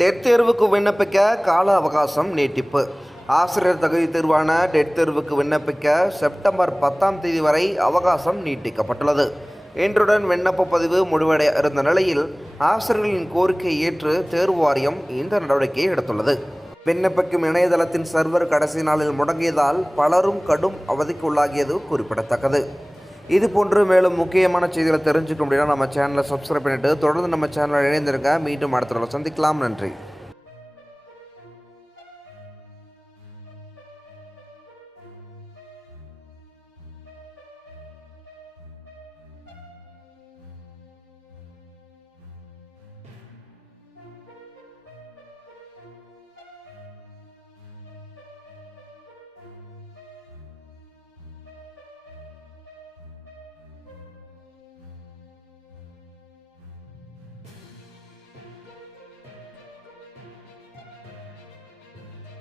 Dead தேர்வுக்கு விண்ணப்பிக்க கால அவகாசம் நீட்டிப்பு. ஆசிரியர் தகுதி தேர்வான டெட் தேர்வுக்கு விண்ணப்பிக்க செப்டம்பர் பத்தாம் தேதி வரை அவகாசம் நீட்டிக்கப்பட்டுள்ளது. இன்றுடன் விண்ணப்ப பதிவு முடிவடைய இருந்த நிலையில் ஆசிரியர்களின் கோரிக்கையை ஏற்று தேர்வு வாரியம் இந்த நடவடிக்கையை எடுத்துள்ளது. விண்ணப்பிக்கும் இணையதளத்தின் சர்வர் கடைசி நாளில் முடங்கியதால் பலரும் கடும் அவதிக்குள்ளாகியது குறிப்பிடத்தக்கது. இது போன்று மேலும் முக்கியமான செய்திகளை தெரிஞ்சுக்க முடியும்னா நம்ம சேனலை சப்ஸ்கிரைப் பண்ணிட்டு தொடர்ந்து நம்ம சேனலை இணைந்திருங்க. மீண்டும் அடுத்த சந்திக்கலாம். நன்றி.